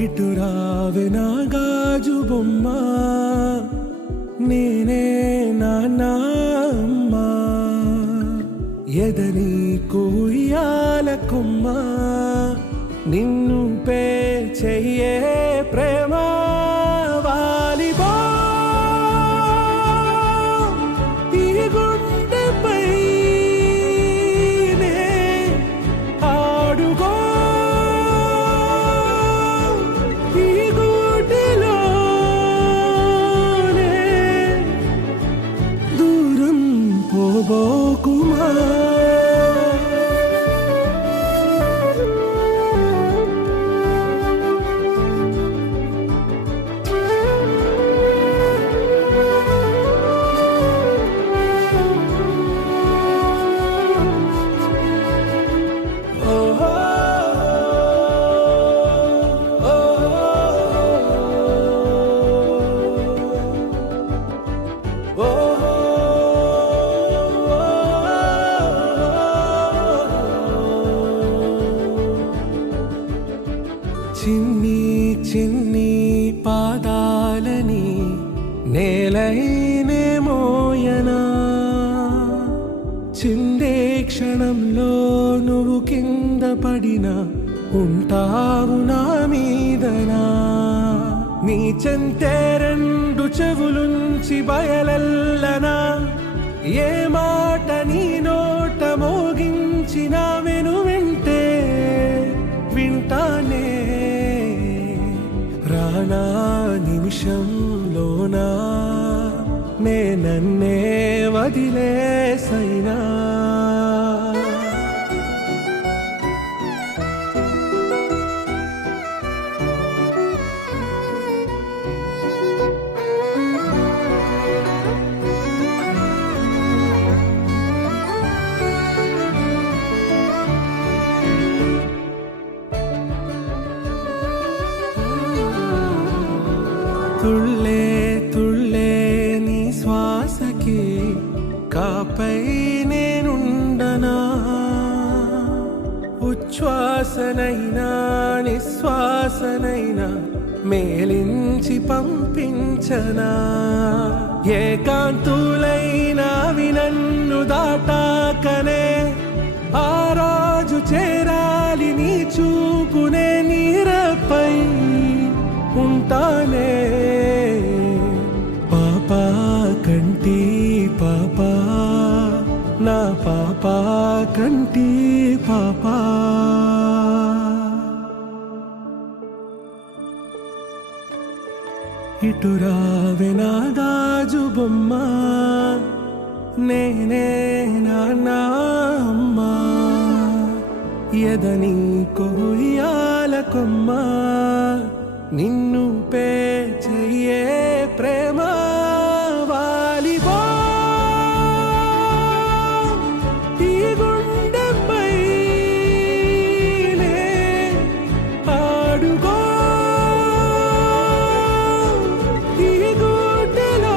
ఇటు రావే నా గాజు బొమ్మ, నేనే నాన్న అమ్మ, ఎదని కుయ్యాల కొమ్మ, నిన్ను పే చెయ్యే ప్రేమ వాలిబా ఈ గుండెపై ఆడుగో ఈ గుడిలోనే దూరం పోబోకుమా. చిన్ని చిన్ని పాదాలని నేలైనే మోయనా, చిందే క్షణంలో నువ్వు కింద పడినా ఉంటావు నా మీదనా. నీ చెంతే రెండు చెవులుంచి బయలెల్లనా, ఏ మాట నీ నోట మోగించిన వెను వింటే వింటానే. రానా నిమిషంలోనా నే నన్నే వదిలేసైనా, తుళ్ళే తుళ్ళే నీ శ్వాసకి కాపై నేనుండనా, ఉచ్ఛ్వాసనైనా నిశ్వాసనైనా మేలించి పంపించనా. ఏకాంతులైనవి నన్ను దాటాకనే ఆ రోజు చేరాలి నీ చూపునే నీరపై ఉంటానే. పాపా కంటి పాపా నా పాపా కంటి పాపా. ఇటు రావే నా గాజు బొమ్మ, నేనే నాన్న అమ్మ, ఎదని కొయ్యాల కొమ్మ, నిన్ను పే చెయ్యే ప్రేమ వాలిబా ఈ గుండెపై ఆడుగో ఈ గుడిలోనే